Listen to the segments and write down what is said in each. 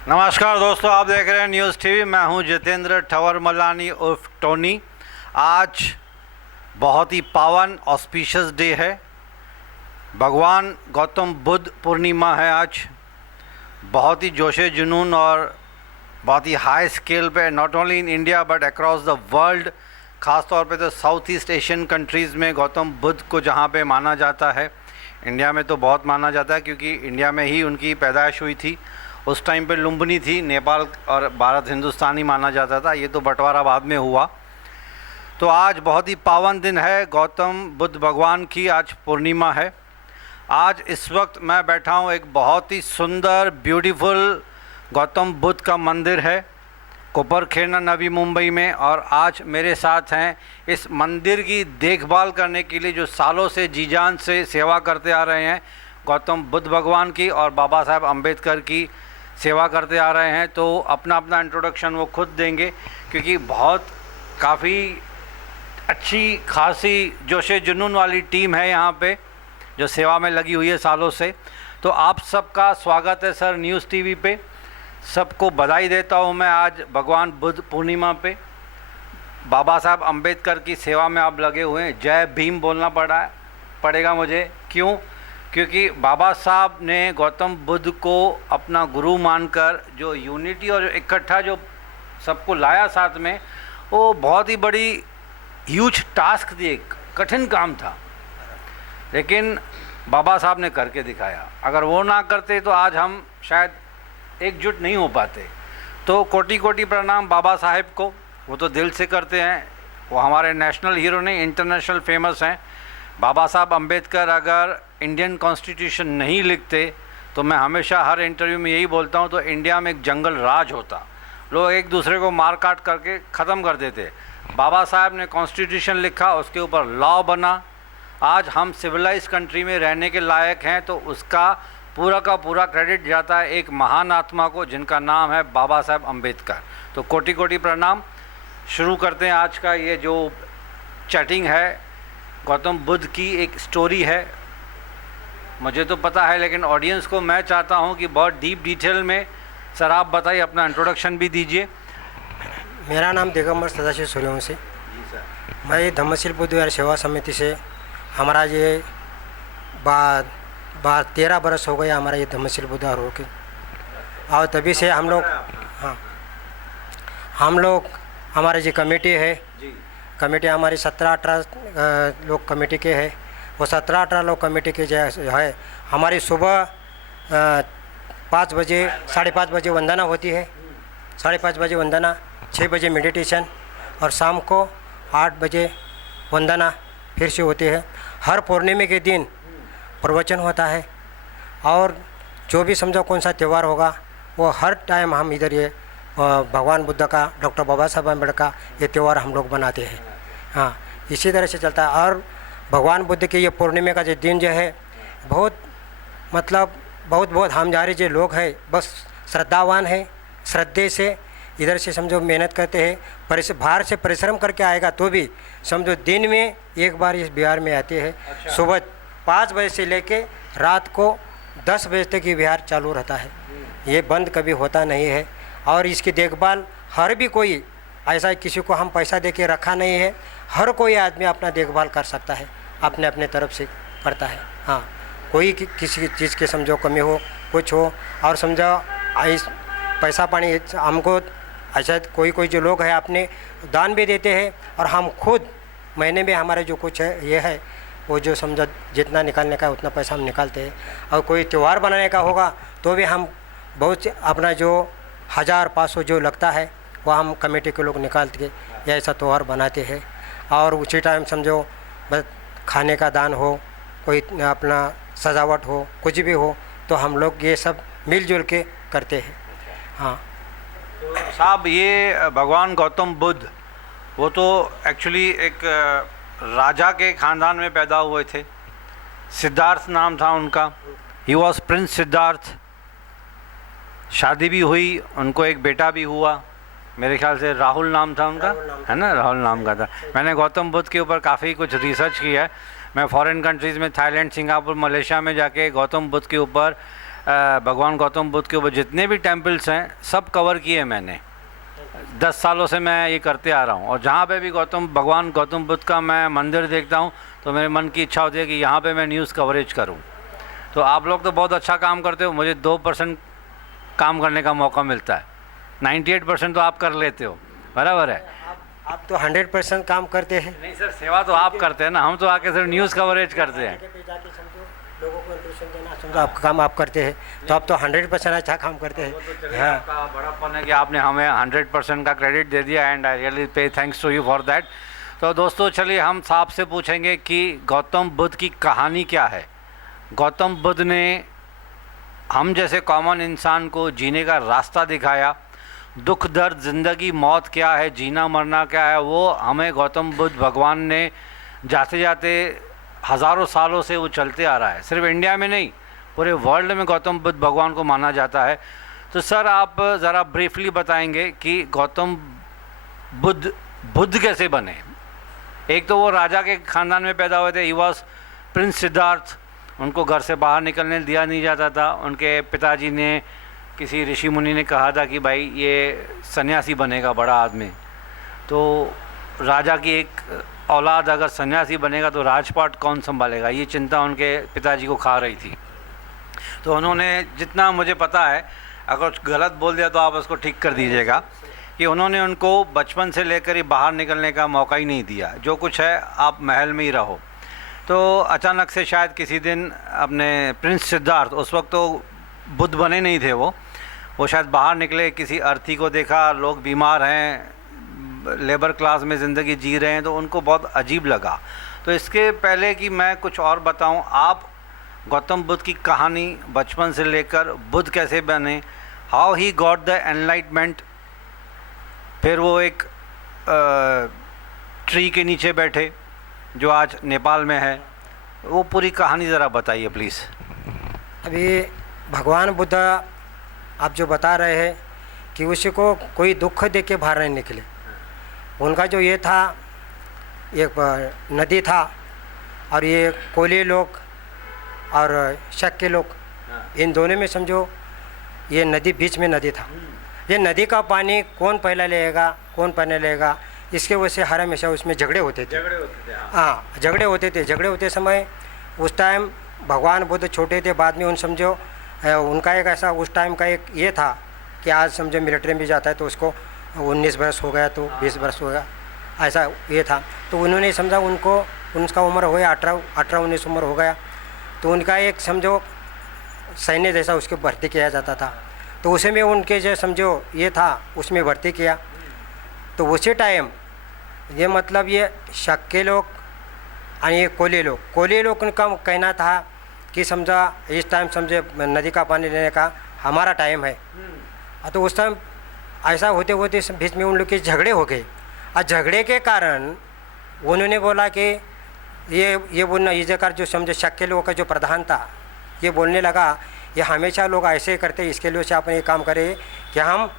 नमस्कार दोस्तों, आप देख रहे हैं न्यूज़ टीवी। मैं हूं जितेंद्र ठवर मलानी उर्फ टोनी। आज बहुत ही पावन ऑस्पिशियस डे है। भगवान गौतम बुद्ध पूर्णिमा है आज। बहुत ही जोशे जुनून और बहुत ही हाई स्केल पे, not only in India but across the world, ख़ास तौर पे तो साउथ ईस्ट एशियन कंट्रीज़ में गौतम बुद्ध को जहाँ पे माना जाता है, इंडिया में तो बहुत माना जाता है क्योंकि इंडिया में ही उनकी पैदाइश हुई थी। उस टाइम पे लुम्बिनी थी, नेपाल और भारत हिंदुस्तान ही माना जाता था। ये तो बंटवारा बाद में हुआ। तो आज बहुत ही पावन दिन है, गौतम बुद्ध भगवान की आज पूर्णिमा है। आज इस वक्त मैं बैठा हूँ, एक बहुत ही सुंदर ब्यूटीफुल गौतम बुद्ध का मंदिर है कोपरखेरना, नवी मुंबई में। और आज मेरे साथ हैं इस मंदिर की देखभाल करने के लिए जो सालों से जी जान से सेवा करते आ रहे हैं, गौतम बुद्ध भगवान की और बाबा साहेब अम्बेडकर की सेवा करते आ रहे हैं। तो अपना अपना इंट्रोडक्शन वो खुद देंगे क्योंकि बहुत काफ़ी अच्छी खासी जोशे जुनून वाली टीम है यहाँ पे जो सेवा में लगी हुई है सालों से। तो आप सबका स्वागत है सर न्यूज़ टीवी पे। सबको बधाई देता हूँ मैं आज भगवान बुद्ध पूर्णिमा पे। बाबा साहब अम्बेडकर की सेवा में आप लगे हुए हैं। जय भीम बोलना पड़ेगा मुझे। क्यों? क्योंकि बाबा साहब ने गौतम बुद्ध को अपना गुरु मानकर जो यूनिटी और इकट्ठा जो सबको लाया साथ में, वो बहुत ही बड़ी ह्यूज टास्क थी, एक कठिन काम था, लेकिन बाबा साहब ने करके दिखाया। अगर वो ना करते तो आज हम शायद एकजुट नहीं हो पाते। तो कोटि कोटि प्रणाम बाबा साहेब को। वो तो दिल से करते हैं, वो हमारे नेशनल हीरो नहीं, इंटरनेशनल फेमस हैं। बाबा साहब अम्बेडकर अगर इंडियन कॉन्स्टिट्यूशन नहीं लिखते तो मैं हमेशा हर इंटरव्यू में यही बोलता हूँ, तो इंडिया में एक जंगल राज होता, लोग एक दूसरे को मार काट करके ख़त्म कर देते। बाबा साहब ने कॉन्स्टिट्यूशन लिखा, उसके ऊपर लॉ बना। आज हम सिविलाइज कंट्री में रहने के लायक हैं, तो उसका पूरा का पूरा क्रेडिट जाता है एक महान आत्मा को जिनका नाम है बाबा साहब अम्बेडकर। तो कोटि कोटि प्रणाम। शुरू करते हैं आज का ये जो चैटिंग है। गौतम बुद्ध की एक स्टोरी है, मुझे तो पता है, लेकिन ऑडियंस को मैं चाहता हूं कि बहुत डीप डिटेल में सर आप बताइए, अपना इंट्रोडक्शन भी दीजिए। मेरा नाम दिगंबर सदाशिव सूर्यवंशी। मैं धम्मशील बुद्ध विहार सेवा समिति से, हमारा ये 13 बरस हो गया हमारा ये धम्मशील बुद्ध विहार होके। और तभी से हम लोग हमारी जो कमेटी है, कमेटी हमारी 17-18 लोग कमेटी के हैं। वो 17-18 लोग कमेटी के जो है, हमारी सुबह 5 बजे 5:30 बजे वंदना होती है, 5:30 बजे वंदना, 6 बजे मेडिटेशन और शाम को 8 बजे वंदना फिर से होती है। हर पूर्णिमा के दिन प्रवचन होता है और जो भी समझो कौन सा त्यौहार होगा वो हर टाइम हम इधर ये भगवान बुद्ध का, डॉक्टर बाबा साहब अम्बेडकर का ये त्यौहार हम लोग बनाते हैं। हाँ, इसी तरह से चलता है। और भगवान बुद्ध के ये पूर्णिमा का जो दिन जो है, बहुत मतलब बहुत हमजारी जो लोग हैं, बस श्रद्धावान है, श्रद्धे से इधर से समझो मेहनत करते हैं, बाहर से परिश्रम करके आएगा तो भी समझो दिन में एक बार इस बिहार में आते हैं। अच्छा। सुबह 5 बजे से लेके रात को 10 बजे तक ये बिहार चालू रहता है, ये बंद कभी होता नहीं है। और इसकी देखभाल हर भी कोई, ऐसा किसी को हम पैसा दे के रखा नहीं है, हर कोई आदमी अपना देखभाल कर सकता है, अपने अपने तरफ से करता है। हाँ, कोई किसी चीज़ की समझो कमी हो, कुछ हो, और समझो पैसा पानी हमको ऐसा कोई जो लोग हैं अपने दान भी देते हैं, और हम खुद महीने में हमारे जो कुछ है ये है वो जो समझो जितना निकालने का उतना पैसा हम निकालते हैं। और कोई त्यौहार बनाने का होगा तो भी हम बहुत अपना जो 1000-500 जो लगता है वो हम कमेटी के लोग निकाल के ऐसा त्यौहार बनाते हैं। और उसी टाइम समझो बस खाने का दान हो, कोई अपना सजावट हो, कुछ भी हो, तो हम लोग ये सब मिलजुल के करते हैं। हाँ तो साहब, ये भगवान गौतम बुद्ध वो तो एक्चुअली एक राजा के ख़ानदान में पैदा हुए थे। सिद्धार्थ नाम था उनका, ही वॉज प्रिंस सिद्धार्थ। शादी भी हुई, उनको एक बेटा भी हुआ, मेरे ख्याल से राहुल नाम था उनका, है ना, राहुल नाम का था। मैंने गौतम बुद्ध के ऊपर काफ़ी कुछ रिसर्च किया है। मैं फॉरेन कंट्रीज़ में थाईलैंड, सिंगापुर, मलेशिया में जाके गौतम बुद्ध के ऊपर भगवान गौतम बुद्ध के ऊपर जितने भी टेम्पल्स हैं सब कवर किए मैंने। 10 सालों से मैं ये करते आ रहा हूँ, और जहाँ पे भी भगवान गौतम बुद्ध का मैं मंदिर देखता हूँ तो मेरे मन की इच्छा होती है कि यहाँ पे मैं न्यूज़ कवरेज करूँ। तो आप लोग तो बहुत अच्छा काम करते हो, मुझे 2% काम करने का मौका मिलता है, 98% तो आप कर लेते हो, बराबर है। आप तो 100% काम करते हैं। नहीं सर, सेवा तो आप करते हैं ना, हम तो आके सिर्फ न्यूज़ कवरेज करते हैं। जाके समझो लोगों को इंट्रोडक्शन देना, समझो आपका काम आप करते हैं, तो आप तो 100% अच्छा काम करते हैं। हाँ, आपका बड़ापन है कि आपने हमें 100% का क्रेडिट दे दिया, and I really pay thanks to you for that. तो दोस्तों चलिए हम साहब से पूछेंगे कि गौतम बुद्ध की कहानी क्या है। गौतम बुद्ध ने हम जैसे कॉमन इंसान को जीने का रास्ता दिखाया, दुख दर्द ज़िंदगी मौत क्या है, जीना मरना क्या है, वो हमें गौतम बुद्ध भगवान ने जाते जाते हज़ारों सालों से वो चलते आ रहा है। सिर्फ इंडिया में नहीं, पूरे वर्ल्ड में गौतम बुद्ध भगवान को माना जाता है। तो सर आप ज़रा ब्रीफली बताएंगे कि गौतम बुद्ध कैसे बने। एक तो वो राजा के ख़ानदान में पैदा हुए थे, ही वॉज प्रिंस सिद्धार्थ, उनको घर से बाहर निकलने दिया नहीं जाता था। उनके पिताजी ने, किसी ऋषि मुनि ने कहा था कि भाई ये सन्यासी बनेगा बड़ा आदमी, तो राजा की एक औलाद अगर सन्यासी बनेगा तो राजपाट कौन संभालेगा, ये चिंता उनके पिताजी को खा रही थी। तो उन्होंने, जितना मुझे पता है, अगर कुछ गलत बोल दिया तो आप उसको ठीक कर दीजिएगा, कि उन्होंने उनको बचपन से लेकर ही बाहर निकलने का मौका ही नहीं दिया, जो कुछ है आप महल में ही रहो। तो अचानक से शायद किसी दिन अपने प्रिंस सिद्धार्थ, उस वक्त तो बुद्ध बने नहीं थे वो शायद बाहर निकले, किसी अर्थी को देखा, लोग बीमार हैं, लेबर क्लास में ज़िंदगी जी रहे हैं, तो उनको बहुत अजीब लगा। तो इसके पहले कि मैं कुछ और बताऊं, आप गौतम बुद्ध की कहानी बचपन से लेकर बुद्ध कैसे बने, how he got the enlightenment, फिर वो एक ट्री के नीचे बैठे जो आज नेपाल में है, वो पूरी कहानी ज़रा बताइए प्लीज़। अभी भगवान बुद्ध आप जो बता रहे हैं कि उसी को कोई दुख दे के बाहर नहीं निकले। उनका जो ये था, एक नदी था, और ये कोली लोग और शक के लोग, इन दोनों में समझो ये नदी, बीच में नदी था। ये नदी का पानी कौन पहला लेगा, कौन पहले लेगा, इसके वजह से हर हमेशा उसमें झगड़े होते थे। हाँ, झगड़े होते समय उस टाइम भगवान बुद्ध छोटे थे, बाद में उन समझो उनका एक ऐसा उस टाइम का एक ये था कि आज समझो मिलिट्री में जाता है तो उसको 19 बरस हो गया, तो 20 बरस हो गया, ऐसा ये था। तो उन्होंने समझा, उनका उम्र हो गया 18-19 उम्र हो गया, तो उनका एक समझो सैन्य जैसा उसके भर्ती किया जाता था। तो उसी में उनके जो समझो ये था, उसमें भर्ती किया। तो उसी टाइम ये मतलब ये शक के लोग और ये कोली लोग उनका कहना था कि समझा इस टाइम समझे नदी का पानी लेने का हमारा टाइम है। तो उस टाइम ऐसा होते होते बीच में उन लोग के झगड़े हो गए, और झगड़े के कारण उन्होंने बोला कि ये बोलना इज्जतकार जो समझे शक के लोगों का जो प्रधान था, ये बोलने लगा ये हमेशा लोग ऐसे ही करते, इसके लिए से आपने ये काम करे कि हम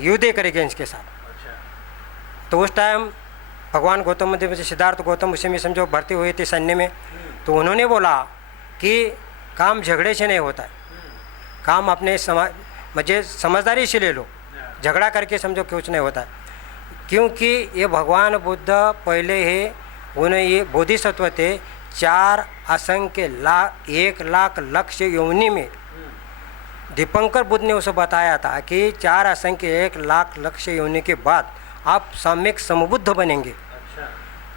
युद्ध करेंगे इसके साथ। तो उस टाइम भगवान गौतम बुद्ध में सिद्धार्थ गौतम उसी में समझो भर्ती हुए थे सैन्य में। तो उन्होंने बोला कि काम झगड़े से नहीं होता है, काम अपने मुझे समझदारी से ले लो, झगड़ा करके समझो कुछ नहीं होता है। क्योंकि ये भगवान बुद्ध पहले ही उन्हें ये बोधिसत्व थे, 4 असंख्य 1 लाख लक्ष्य योनि में दीपंकर बुद्ध ने उसे बताया था कि 4 असंख्य 1 लाख लक्ष्य योनि के बाद आप सम्यक समबुद्ध बनेंगे। अच्छा,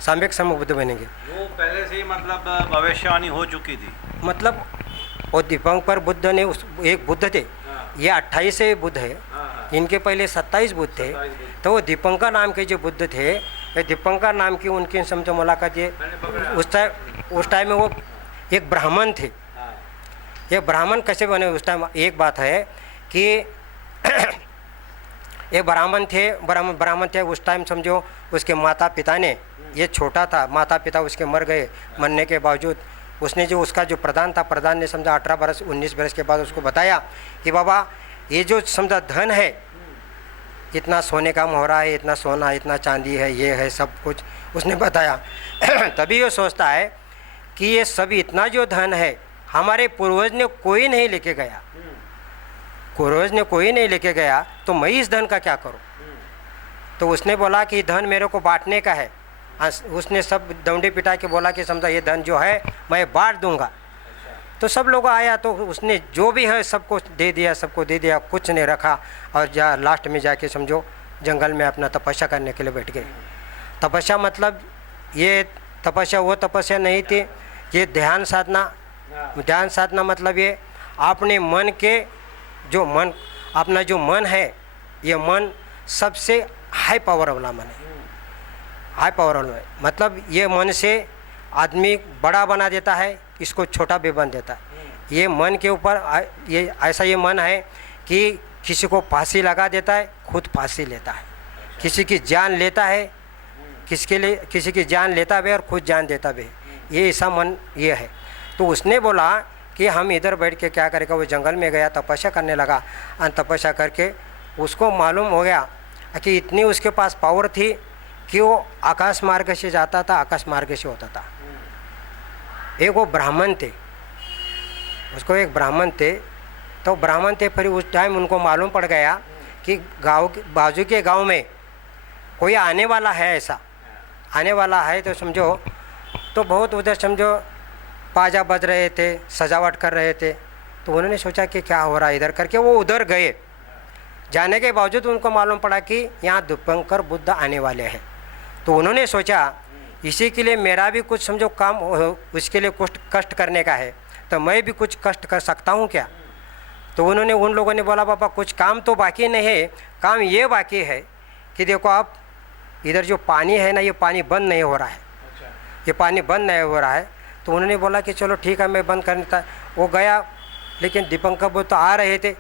सम्यक समबुद्ध बनेंगे। वो पहले से ही मतलब भविष्यवाणी हो चुकी थी। मतलब वो दीपंकर बुद्ध ने एक बुद्ध थे, ये 28 बुद्ध है, इनके पहले 27 बुद्ध थे। तो वो दीपंकर नाम के जो बुद्ध थे, ये दीपंकर नाम की उनकी समझो मुलाकात ये उस टाइम में वो एक ब्राह्मण थे। ये ब्राह्मण कैसे बने उस टाइम, एक बात है कि ये ब्राह्मण थे उस टाइम समझो उसके माता पिता ने, ये छोटा था, माता पिता उसके मर गए, मरने के बावजूद उसने जो उसका जो प्रधान था, प्रधान ने समझा 18 बरस 19 बरस के बाद उसको बताया कि बाबा ये जो समझा धन है, इतना सोने का मोहरा है, इतना सोना, इतना चांदी है, ये है सब कुछ उसने बताया। तभी ये सोचता है कि ये सब इतना जो धन है हमारे पूर्वज ने कोई नहीं लेके गया, पूर्वज ने कोई नहीं लेके गया, तो मैं इस धन का क्या करूं? तो उसने बोला कि धन मेरे को बांटने का है। उसने सब दौंडी पिटा के बोला कि समझा ये धन जो है मैं बांट दूंगा। तो सब लोग आया तो उसने जो भी है सबको दे दिया, सबको दे दिया, कुछ नहीं रखा। और लास्ट में जाके समझो जंगल में अपना तपस्या करने के लिए बैठ गए। तपस्या मतलब ये तपस्या वो तपस्या नहीं थी, ये ध्यान साधना। ध्यान साधना मतलब ये अपने मन के जो मन, अपना जो मन है, ये मन सबसे हाई पावर वाला मन है। हाई पावर वाला मतलब ये मन से आदमी बड़ा बना देता है, इसको छोटा भी बन देता है। ये मन के ऊपर ये ऐसा ये मन है कि किसी को फांसी लगा देता है, खुद फांसी लेता है, किसी की जान लेता है, किसी की जान लेता भी और खुद जान देता भी। ये ऐसा मन ये है। तो उसने बोला कि हम इधर बैठ के क्या करेगा। वो जंगल में गया, तपस्या करने लगा। और तपस्या करके उसको मालूम हो गया कि इतनी उसके पास पावर थी कि वो आकाश मार्ग से जाता था, आकाश मार्ग से होता था। एक वो ब्राह्मण थे, उसको एक ब्राह्मण थे, तो ब्राह्मण थे। फिर उस टाइम उनको मालूम पड़ गया कि गाँव बाजू के गांव में कोई आने वाला है, ऐसा आने वाला है। तो समझो तो बहुत उधर समझो बाजा बज रहे थे, सजावट कर रहे थे। तो उन्होंने सोचा कि क्या हो रहा है इधर करके, वो उधर गए। जाने के बावजूद उनको मालूम पड़ा कि यहाँ दीपंकर बुद्ध आने वाले हैं। तो उन्होंने सोचा इसी के लिए मेरा भी कुछ समझो काम उसके लिए कुछ कष्ट करने का है, तो मैं भी कुछ कष्ट कर सकता हूँ क्या। तो उन्होंने उन लोगों ने बोला बाबा कुछ काम तो बाकी नहीं है, काम ये बाकी है कि देखो आप इधर जो पानी है ना, ये पानी बंद नहीं हो रहा है। ये पानी बंद नहीं हो रहा है। तो उन्होंने बोला कि चलो ठीक है मैं बंद कर देता। वो गया, लेकिन दीपंकर बुद्ध तो आ रहे थे,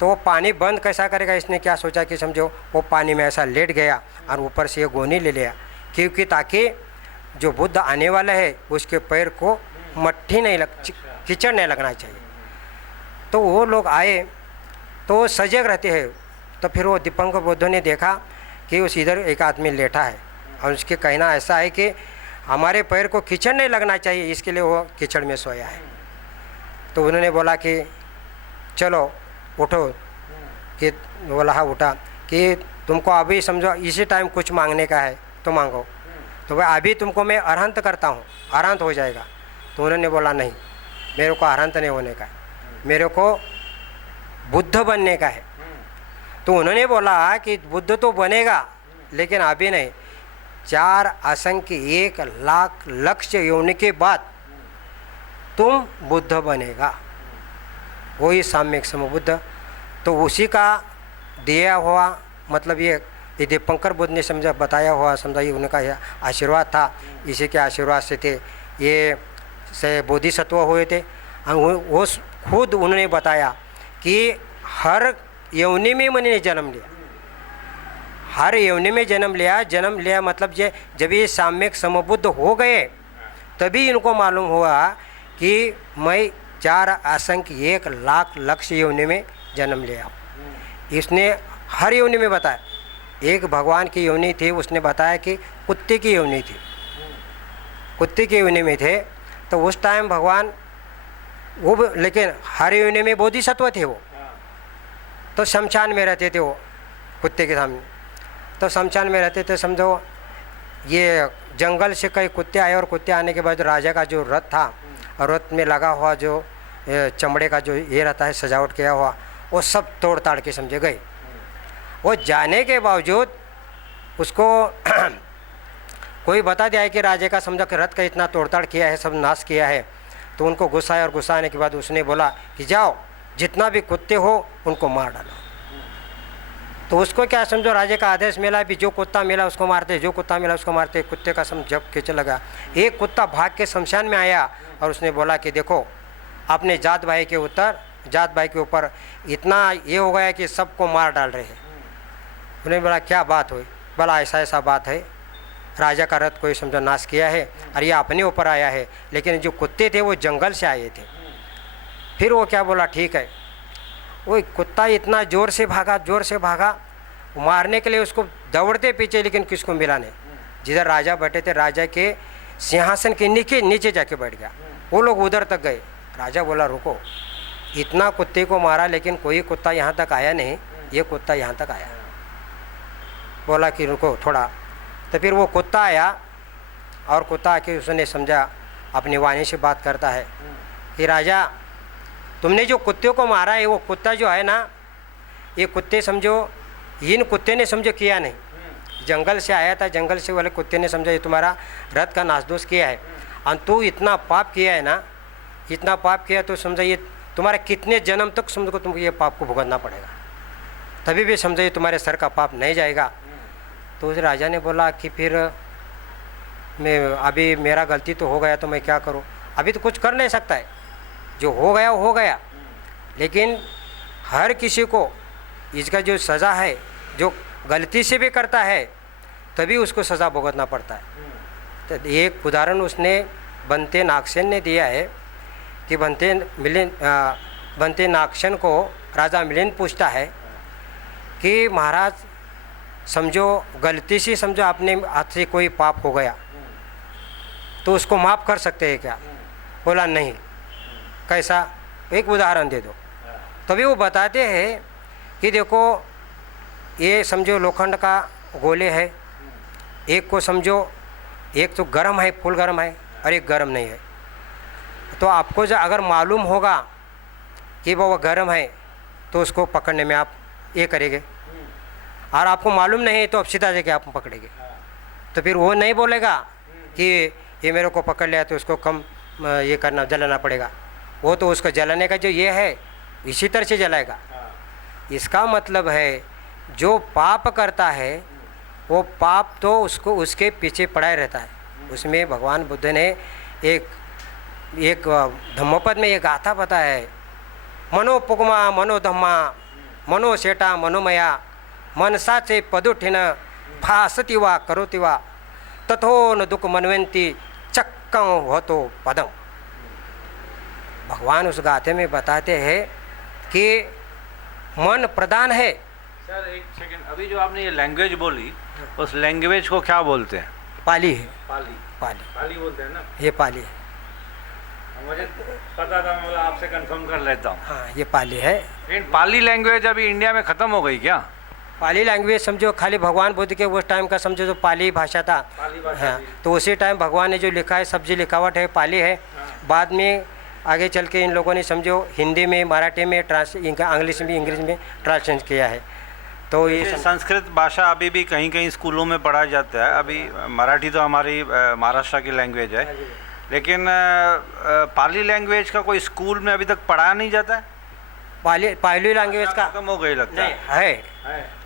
तो वो पानी बंद कैसा करेगा। इसने क्या सोचा कि समझो वो पानी में ऐसा लेट गया और ऊपर से ये गोनी ले लिया, क्योंकि ताकि जो बुद्ध आने वाला है उसके पैर को मट्टी नहीं कीचड़ नहीं लगना चाहिए। तो वो लोग आए तो वो सजग रहते हैं। तो फिर वो दीपंकर बुद्ध ने देखा कि उस इधर एक आदमी लेटा है और उसके कहना ऐसा है कि हमारे पैर को कीचड़ नहीं लगना चाहिए, इसके लिए वो कीचड़ में सोया है। तो उन्होंने बोला कि चलो उठो, कि बोला हाँ उठा, कि तुमको अभी समझो इसी टाइम कुछ मांगने का है तो मांगो। तो वह अभी तुमको मैं अरहंत करता हूँ, अरहंत हो जाएगा। तो उन्होंने बोला नहीं, मेरे को अरहंत नहीं होने का है, मेरे को बुद्ध बनने का है। तो उन्होंने बोला कि बुद्ध तो बनेगा लेकिन अभी नहीं, 4 असंख्य 1 लाख लक्ष्य योनि के बाद तुम बुद्ध बनेगा, वही साम्यक समबुद्ध। तो उसी का दिया हुआ मतलब ये दीपंकर बुद्ध ने समझा बताया हुआ, समझा ये उनका आशीर्वाद था। इसी के आशीर्वाद से थे ये से बोधिसत्व हुए थे। वो खुद उन्होंने बताया कि हर योनि में मैंने जन्म लिया, हर योनि में जन्म लिया मतलब ये जब ये साम्यक समबुद्ध हो गए तभी इनको मालूम हुआ कि मैं 4 असंख्य 1 लाख लक्ष्य योनि में जन्म लिया हूँ। इसने हर योनि में बताया। एक भगवान की योनि थी, उसने बताया कि कुत्ते की योनि थी, कुत्ते की योनि में थे। तो उस टाइम भगवान वो, लेकिन हर योनि में बोधिसत्व थे वो। तो शमशान में रहते थे वो कुत्ते के सामने। तो शमशान में रहते थे, समझो ये जंगल से कई कुत्ते आए और कुत्ते आने के बाद राजा का जो रथ था और रथ में लगा हुआ जो चमड़े का जो ये रहता है सजावट किया हुआ, वो सब तोड़ ताड़ के समझे गए। वो जाने के बावजूद उसको कोई बता दिया है कि राजा का समझो कि रथ का इतना तोड़ताड़ किया है, सब नाश किया है। तो उनको गुस्सा आया और गुस्सा आने के बाद उसने बोला कि जाओ जितना भी कुत्ते हो उनको मार डालो। तो उसको क्या समझो राजा का आदेश मिला भी जो कुत्ता मिला उसको मारते, जो कुत्ता मिला उसको मारते। कुत्ते का समझ जब के चला गया। एक कुत्ता भाग के शमशान में आया और उसने बोला कि देखो अपने जात भाई के ऊपर इतना ये हो गया कि सबको मार डाल रहे हैं। उन्होंने बोला क्या बात हुई। बोला ऐसा बात है, राजा का रथ कोई समझो नाश किया है और ये अपने ऊपर आया है, लेकिन जो कुत्ते थे वो जंगल से आए थे। फिर वो क्या बोला ठीक है। वो कुत्ता इतना ज़ोर से भागा मारने के लिए, उसको दौड़ते पीछे, लेकिन किसको मिला नहीं। जिधर राजा बैठे थे राजा के सिंहासन के नीचे जाके बैठ गया। वो लोग उधर तक गए राजा बोला रुको, इतना कुत्ते को मारा लेकिन कोई कुत्ता यहाँ तक आया नहीं, ये कुत्ता यहाँ तक आया। बोला कि रुको थोड़ा। तो फिर वो कुत्ता आया और कुत्ता आके उसने समझा, अपनी वाणी से बात करता है कि राजा तुमने जो कुत्ते को मारा है वो कुत्ता जो है ना, ये कुत्ते समझो, इन कुत्ते ने समझो किया नहीं, जंगल से आया था, जंगल से वाले कुत्ते ने समझा ये तुम्हारा रथ का नासदोष किया है और तू इतना पाप किया है ना, इतना पाप किया तो समझा ये तुम्हारे कितने जन्म तक समझो तुमको ये पाप को भुगतना पड़ेगा, तभी भी समझो ये तुम्हारे सर का पाप नहीं जाएगा। तो उस राजा ने बोला कि फिर मैं अभी मेरा गलती तो हो गया तो मैं क्या करूं, अभी तो कुछ कर नहीं सकता है, जो हो गया वो हो गया, लेकिन हर किसी को इसका जो सज़ा है, जो गलती से भी करता है तभी उसको सज़ा भुगतना पड़ता है। तो एक उदाहरण उसने बनते नागसेन ने दिया है कि बनते नागसेन को राजा मिलिंद पूछता है कि महाराज समझो गलती से समझो अपने हाथ से कोई पाप हो गया तो उसको माफ़ कर सकते हैं क्या? बोला नहीं। कैसा? एक उदाहरण दे दो। तभी वो बताते हैं कि देखो ये समझो लोखंड का गोले है, एक को समझो एक तो गर्म है, फुल गर्म है और एक गर्म नहीं है, तो आपको जो अगर मालूम होगा कि वो गर्म है तो उसको पकड़ने में आप ये करेंगे, और आपको मालूम नहीं है तो आप सीधा जाके आप पकड़ेंगे। तो फिर वो नहीं बोलेगा कि ये मेरे को पकड़ लिया तो उसको कम ये करना जलाना पड़ेगा, वो तो उसको जलाने का जो ये है इसी तरह से जलाएगा। इसका मतलब है जो पाप करता है वो पाप तो उसको उसके पीछे पड़ा रहता है। उसमें भगवान बुद्ध ने एक धम्मपद में एक गाथा बताया है, मनोपुगमा मनोधम्मा मनोशेटा मनोमया मनसा से पदुठिन भासति वा करोति वा तथो न दुख मनवंती चक्कं होतो पदम। भगवान उस गाथे में बताते हैं कि मन प्रधान है। सर एक सेकंड, अभी जो आपने ये लैंग्वेज बोली उस लैंग्वेज को क्या बोलते हैं? पाली है। पाली। पाली पाली बोलते हैं ना? ये पाली है। मुझे पता था, मैं आपसे कंफर्म कर लेता हूँ। हाँ ये पाली है। लेकिन पाली लैंग्वेज अभी इंडिया में ख़त्म हो गई क्या? पाली लैंग्वेज समझो खाली भगवान बुद्ध के उस टाइम का समझो जो पाली भाषा था, पाली भाषा हाँ, तो उसी टाइम भगवान ने जो लिखा है सब्जी लिखावट है पाली है। बाद में आगे चल के इन लोगों ने समझो हिंदी में मराठी में इंग्लिश में ट्रांसलेट किया है। तो ये संस्कृत भाषा अभी भी कहीं कहीं स्कूलों में पढ़ाया जाता है। अभी मराठी तो हमारी महाराष्ट्र की लैंग्वेज है, लेकिन पाली लैंग्वेज का कोई स्कूल में अभी तक पढ़ाया नहीं जाता है। पाली लैंग्वेज का खत्म हो गई लगता है,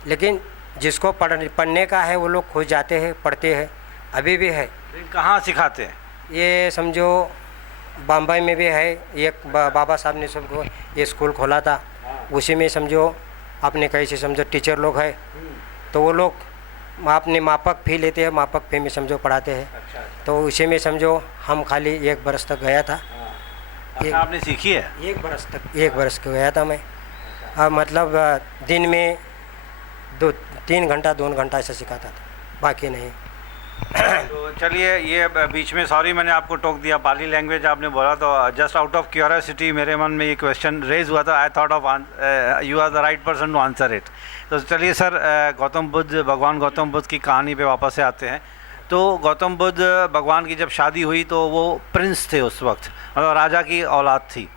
लेकिन जिसको पढ़ने का है वो लोग खुद जाते हैं, पढ़ते हैं, अभी भी है। कहाँ सिखाते हैं? ये समझो बम्बई में भी है, एक बाबा साहब ने सबको ये स्कूल खोला था, उसी में समझो अपने कैसे समझो टीचर लोग हैं, तो वो लोग अपने मापक फी लेते हैं, मापक फी में समझो पढ़ाते हैं। अच्छा। तो उसी में समझो हम खाली 1 बरस तक गया था। आपने सीखी है? 1 बरस तक 1 बरस के गया था मैं। अब मतलब दिन में 2-3 घंटा 2 घंटा ऐसा सिखाता था, बाकी नहीं। तो चलिए, ये बीच में सॉरी मैंने आपको टोक दिया, पाली लैंग्वेज आपने बोला तो जस्ट आउट ऑफ क्यूरियोसिटी मेरे मन में ये क्वेश्चन रेज हुआ था। I thought of you are the right person to answer it. तो चलिए सर, भगवान गौतम बुद्ध की कहानी पे वापस से आते हैं। तो गौतम बुद्ध भगवान की जब शादी हुई तो वो प्रिंस थे उस वक्त, मतलब राजा की औलाद थी।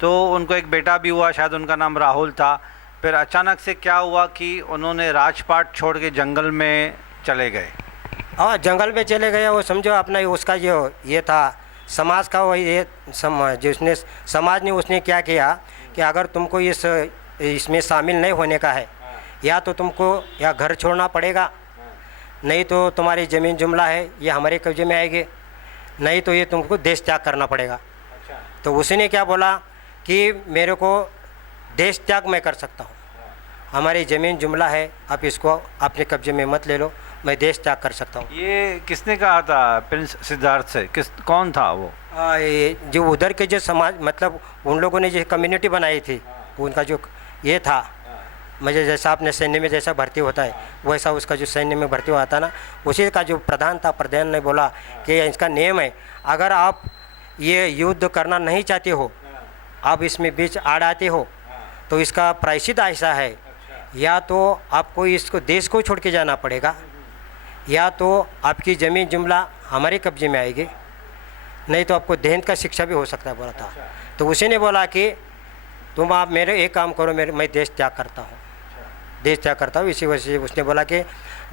तो उनको एक बेटा भी हुआ, शायद उनका नाम राहुल था। फिर अचानक से क्या हुआ कि उन्होंने राजपाट छोड़ के जंगल में चले गए। हाँ, जंगल में चले गए। वो समझो अपना उसका जो ये था समाज का, वही ये जिसने समाज ने उसने क्या किया कि अगर तुमको इसमें शामिल नहीं होने का है, या तो तुमको या घर छोड़ना पड़ेगा, नहीं तो तुम्हारी ज़मीन जुमला है ये हमारे कब्जे में आएगी, नहीं तो ये तुमको देश त्याग करना पड़ेगा। तो उसने क्या बोला कि मेरे को देश त्याग मैं कर सकता हूँ, हमारी ज़मीन जुमला है, आप इसको अपने कब्जे में मत ले लो, मैं देश त्याग कर सकता हूँ। ये किसने कहा था प्रिंस सिद्धार्थ से? कौन था वो? ये जो उधर के जो समाज, मतलब उन लोगों ने जो कम्युनिटी बनाई थी, उनका जो ये था, मुझे जैसा अपने सैन्य में जैसा भर्ती होता है वैसा उसका जो सैन्य में भर्ती हुआ था ना, उसी का जो प्रधान था, प्रधान ने बोला कि इसका नियम है, अगर आप ये युद्ध करना नहीं चाहते हो आप इसमें बीच आड़ आते हो तो इसका प्रायश्चित ऐसा है, या तो आपको इसको देश को छोड़ के जाना पड़ेगा, या तो आपकी ज़मीन जुमला हमारे कब्जे में आएगी, नहीं तो आपको देहांत का शिक्षा भी हो सकता है बोला था। तो उसी ने बोला कि तुम आप मेरे एक काम करो, मैं देश त्याग करता हूँ, देश त्याग करता हूँ। इसी वजह से उसने बोला कि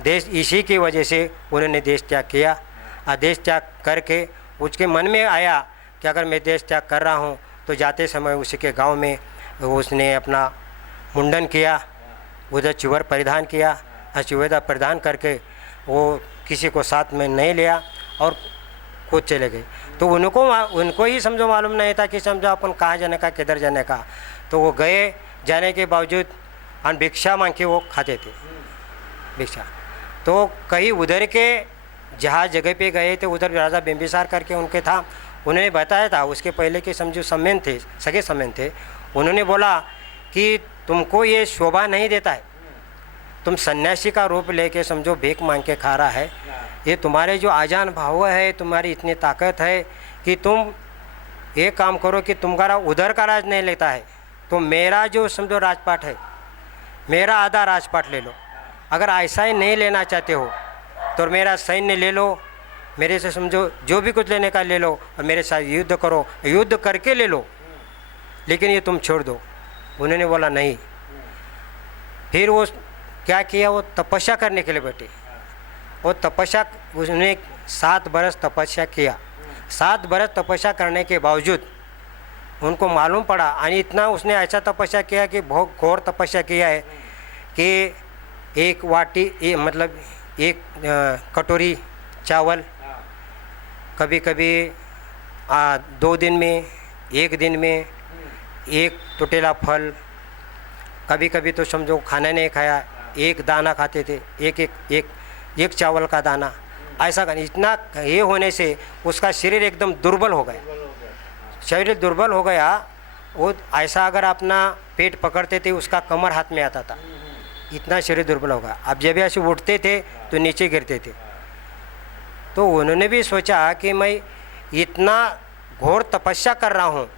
देश, इसी की वजह से उन्होंने देश त्याग किया। और देश त्याग करके उसके मन में आया कि अगर मैं देश त्याग कर रहा हूँ तो जाते समय उसी के गांव में उसने अपना मुंडन किया, उधर चिवर परिधान किया, और चिवर परिधान करके वो किसी को साथ में नहीं लिया और खुद चले गए। तो उनको ही समझो मालूम नहीं था कि समझो अपन कहाँ जाने का, किधर जाने का। तो वो गए, जाने के बावजूद भिक्षा मांग के वो खाते थे भिक्षा। तो कहीं उधर के जहाँ जगह पे गए थे, उधर राजा बिंबिसार करके उनके था, उन्होंने बताया था, उसके पहले के समझो सम्मेन थे, सगे सम्मेन थे। उन्होंने बोला कि तुमको ये शोभा नहीं देता है, तुम सन्यासी का रूप लेके समझो भीख मांग के खा रहा है, ये तुम्हारे जो आजान भाव है, तुम्हारी इतनी ताकत है कि तुम एक काम करो कि तुम्हारा उधर का राज नहीं लेता है तो मेरा जो समझो राजपाट है, मेरा आधा राजपाट ले लो। अगर ऐसा ही नहीं लेना चाहते हो तो मेरा सैन्य ले लो, मेरे से समझो जो भी कुछ लेने का ले लो और मेरे साथ युद्ध करो, युद्ध करके ले लो, लेकिन ये तुम छोड़ दो। उन्होंने बोला नहीं। फिर वो क्या किया, वो तपस्या करने के लिए बैठे। वो तपस्या, उसने 7 बरस तपस्या किया। 7 बरस तपस्या करने के बावजूद उनको मालूम पड़ा, और इतना उसने ऐसा तपस्या किया कि बहुत घोर तपस्या किया है कि एक वाटी मतलब एक कटोरी चावल, कभी कभी 2 दिन में, 1 दिन में एक टुटेला फल, कभी कभी तो समझो खाना नहीं खाया, एक दाना खाते थे, एक चावल का दाना। ऐसा इतना ये होने से उसका शरीर एकदम दुर्बल हो गया। शरीर दुर्बल हो गया। वो ऐसा अगर अपना पेट पकड़ते थे उसका कमर हाथ में आता था, इतना शरीर दुर्बल हो गया। अब जब ऐसे उठते थे तो नीचे गिरते थे। तो उन्होंने भी सोचा कि मैं इतना घोर तपस्या कर रहा हूँ,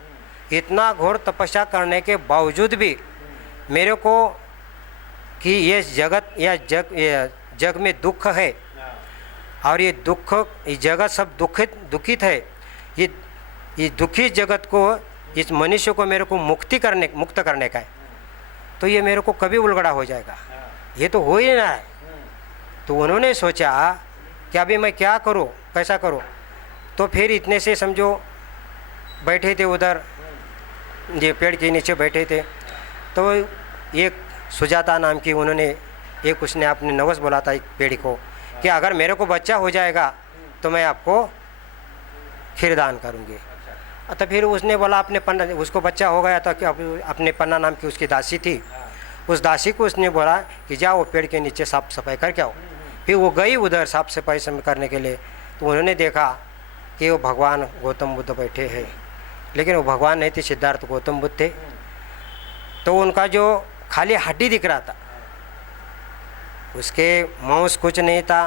इतना घोर तपस्या करने के बावजूद भी मेरे को कि ये जगत या जग में दुख है, और ये दुख, ये जगत सब दुखित है। ये दुखी जगत को, इस मनुष्य को मेरे को मुक्त करने का है, तो ये मेरे को कभी उलगड़ा हो जाएगा, ये तो हो ही ना है। तो उन्होंने सोचा कि अभी मैं क्या करूं, कैसा करूं। तो फिर इतने से समझो बैठे थे उधर, ये पेड़ के नीचे बैठे थे। तो एक सुजाता नाम की उन्होंने उसने अपने नवस बोला था एक पेड़ को कि अगर मेरे को बच्चा हो जाएगा तो मैं आपको खीर दान करूँगी। तो फिर उसने बोला अपने पन्ना, उसको बच्चा हो गया था कि अपने पन्ना नाम की उसकी दासी थी, उस दासी को उसने बोला कि जाओ वो पेड़ के नीचे साफ सफाई करके आओ। फिर वो गई उधर साफ सफाई करने के लिए। तो उन्होंने देखा कि वो भगवान गौतम बुद्ध बैठे हैं, लेकिन वो भगवान नहीं थे, सिद्धार्थ गौतम बुद्ध थे। तो उनका जो खाली हड्डी दिख रहा था, उसके मांस कुछ नहीं था,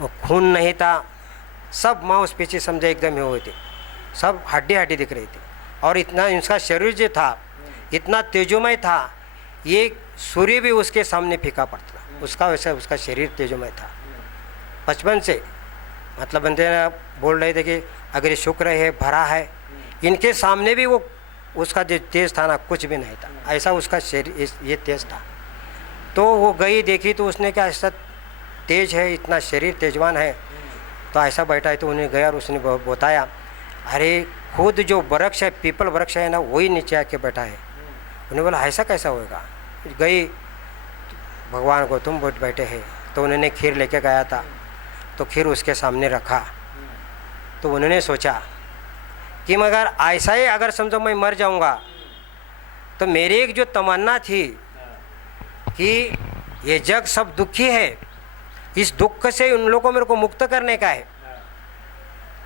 वो खून नहीं था, सब मांस पीछे समझे एकदम ही हुए थे, सब हड्डी दिख रही थी। और इतना उसका शरीर जो था इतना तेजोमय था, ये सूर्य भी उसके सामने फीका पड़ता था, उसका वैसा उसका शरीर तेजोमय था बचपन से। मतलब बंदे बोल रहे थे कि अगर ये शुक्र है, भरा है, इनके सामने भी वो उसका जो तेज था ना, कुछ भी नहीं था, ऐसा उसका शरीर ये तेज था। तो वो गई देखी तो उसने क्या ऐसा तेज है, इतना शरीर तेजवान है, तो ऐसा बैठा है। तो उन्हें गया और उसने बताया, अरे खुद जो वृक्ष है, पीपल वृक्ष है ना, वही नीचे आके बैठा है। उन्हें बोला ऐसा कैसा होएगा। गई, भगवान गौतम बुद्ध बैठे हैं। तो उन्होंने खीर लेके गया था, तो खीर उसके सामने रखा। तो उन्होंने सोचा कि मगर ऐसा ही अगर समझो मैं मर जाऊंगा तो मेरी एक जो तमन्ना थी कि ये जग सब दुखी है, इस दुख से उन लोगों को मेरे को मुक्त करने का है,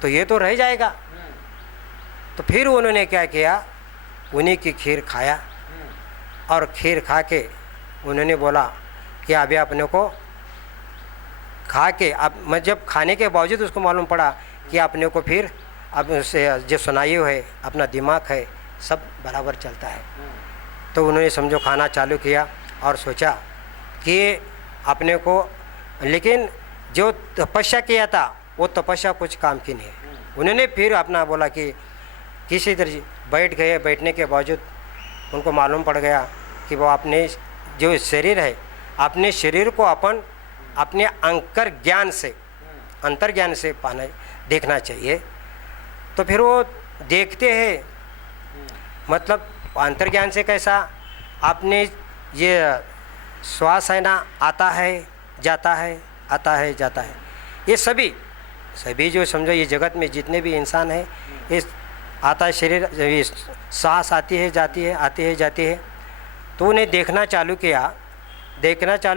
तो ये तो रह जाएगा। तो फिर उन्होंने क्या किया, उन्हीं की खीर खाया, और खीर खा के उन्होंने बोला कि अभी अपने को खा के, अब जब खाने के बावजूद उसको मालूम पड़ा कि अपने को फिर अब उससे जो सुनाई है, अपना दिमाग है, सब बराबर चलता है। तो उन्होंने समझो खाना चालू किया और सोचा कि अपने को, लेकिन जो तपस्या किया था वो तपस्या कुछ काम की नहीं है। उन्होंने फिर अपना बोला कि किसी तरह बैठ गए। बैठने के बावजूद उनको मालूम पड़ गया कि वो अपने जो शरीर है, अपने शरीर को अपन अपने अंतर ज्ञान से पाना देखना चाहिए। तो फिर वो देखते हैं, मतलब अंतर्ज्ञान से कैसा, आपने ये श्वास है ना, आता है जाता है, आता है जाता है, ये सभी जो समझो ये जगत में जितने भी इंसान हैं, ये आता है शरीर, ये सांस आती है जाती है, आती है जाती है। तो उन्हें देखना चालू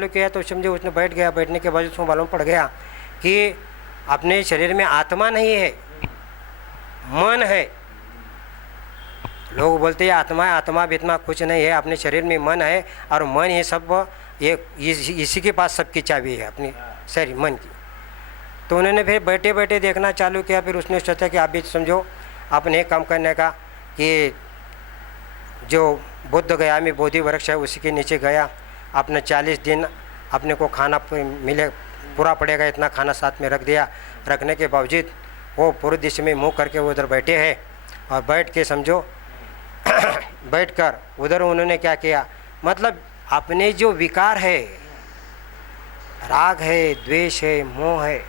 किया तो समझो उसने बैठ गया। बैठने के बाद उसको मालूम पड़ गया कि अपने शरीर में आत्मा नहीं है, मन है। लोग बोलते हैं आत्मा बित्मा कुछ नहीं है, अपने शरीर में मन है और मन ही सब, ये इसी के पास सबकी चाबी है अपनी शरीर मन की। तो उन्होंने फिर बैठे बैठे देखना चालू किया। फिर उसने सोचा कि आप भी समझो अपने काम करने का, कि जो बुद्ध गया में बोधि वृक्ष है उसी के नीचे गया। अपने 40 दिन अपने को खाना मिले पूरा पड़ेगा, इतना खाना साथ में रख दिया। रखने के बावजूद वो पूर्व दिशा में मुँह करके वो उधर बैठे हैं। और बैठ के समझो बैठकर उधर उन्होंने क्या किया, मतलब अपने जो विकार है, राग है, द्वेष है, मोह है,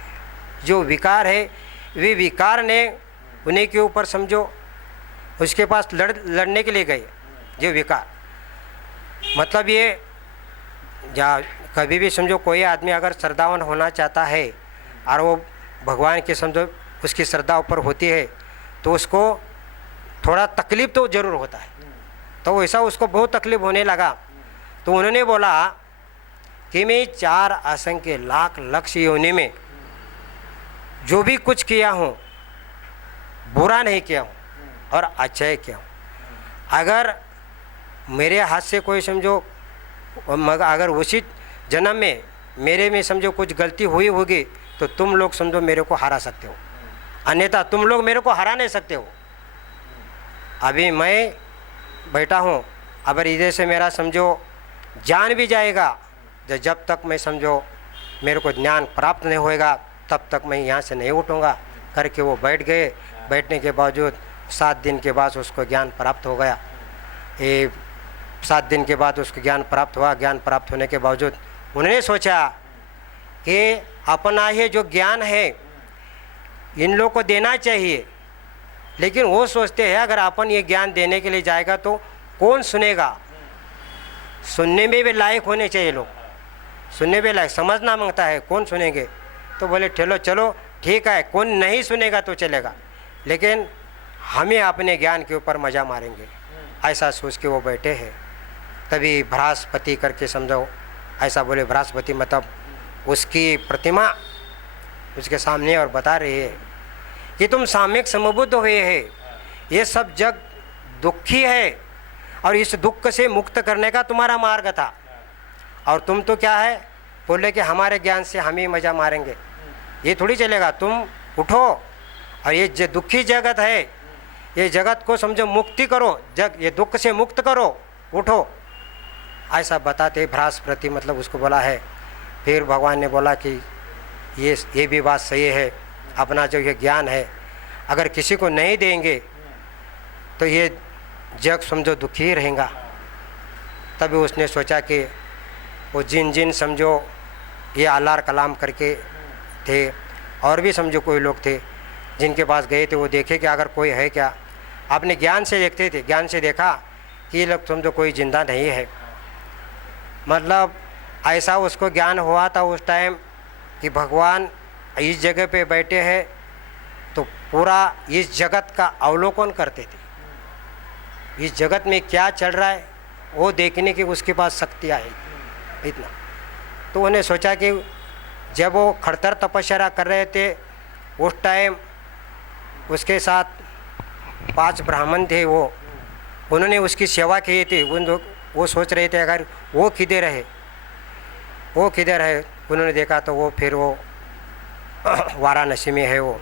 जो विकार है, वे विकार ने उन्हीं के ऊपर समझो उसके पास लड़ने के लिए गए। जो विकार मतलब ये, जहाँ कभी भी समझो कोई आदमी अगर श्रद्धावान होना चाहता है और वो भगवान की समझो उसकी श्रद्धा ऊपर होती है, तो उसको थोड़ा तकलीफ़ तो ज़रूर होता है। तो वैसा उसको बहुत तकलीफ़ होने लगा। तो उन्होंने बोला कि मैं 4 असंख्य लाख लक्ष्य योनि में जो भी कुछ किया हूँ, बुरा नहीं किया हूँ और अच्छा ही किया हूँ। अगर मेरे हाथ से कोई समझो, अगर उसी जन्म में मेरे में समझो कुछ गलती हुई होगी तो तुम लोग समझो मेरे को हरा सकते हो, अन्यथा तुम लोग मेरे को हरा नहीं सकते हो। अभी मैं बैठा हूँ, अगर इधर से मेरा समझो जान भी जाएगा, तो जब तक मैं समझो मेरे को ज्ञान प्राप्त नहीं होएगा तब तक मैं यहाँ से नहीं उठूँगा करके वो बैठ गए। बैठने के बावजूद 7 दिन के बाद उसको ज्ञान प्राप्त हो गया। 7 दिन के बाद उसको ज्ञान प्राप्त हुआ। ज्ञान प्राप्त होने के बावजूद उन्होंने सोचा कि अपना ये जो ज्ञान है इन लोगों को देना चाहिए, लेकिन वो सोचते हैं अगर अपन ये ज्ञान देने के लिए जाएगा तो कौन सुनेगा। सुनने में भी लायक होने चाहिए लोग, सुनने में लायक, समझना मांगता है, कौन सुनेंगे। तो बोले चलो ठीक है, कौन नहीं सुनेगा तो चलेगा, लेकिन हमें अपने ज्ञान के ऊपर मज़ा मारेंगे, ऐसा सोच के वो बैठे हैं। तभी बृहस्पति करके समझो, ऐसा बोले बृहस्पति मतलब उसकी प्रतिमा उसके सामने और बता रही है कि तुम साम्यक समबुद्ध हुए हैं, ये सब जग दुखी है और इस दुख से मुक्त करने का तुम्हारा मार्ग था, और तुम तो क्या है बोले कि हमारे ज्ञान से हम ही मज़ा मारेंगे, ये थोड़ी चलेगा। तुम उठो और ये जो दुखी जगत है, ये जगत को समझो मुक्ति करो, ये दुख से मुक्त करो, उठो, ऐसा बताते बृहस्पति मतलब उसको बोला है। फिर भगवान ने बोला कि ये भी बात सही है, अपना जो ये ज्ञान है अगर किसी को नहीं देंगे तो ये जग समझो दुखी ही रहेगा। तभी उसने सोचा कि वो जिन समझो ये आलार कलाम करके थे, और भी समझो कोई लोग थे जिनके पास गए थे, वो देखे कि अगर कोई है क्या। आपने ज्ञान से देखते थे, ज्ञान से देखा कि ये लोग समझो कोई जिंदा नहीं है। मतलब ऐसा उसको ज्ञान हुआ था उस टाइम कि भगवान इस जगह पे बैठे हैं तो पूरा इस जगत का अवलोकन करते थे, इस जगत में क्या चल रहा है वो देखने की उसके पास शक्ति आई इतना। तो उन्हें सोचा कि जब वो खड़तर तपस्या कर रहे थे उस टाइम उसके साथ 5 ब्राह्मण थे, उन्होंने उसकी सेवा की थी। वो सोच रहे थे अगर वो किधर है उन्होंने देखा तो वो फिर वो वाराणसी में है वो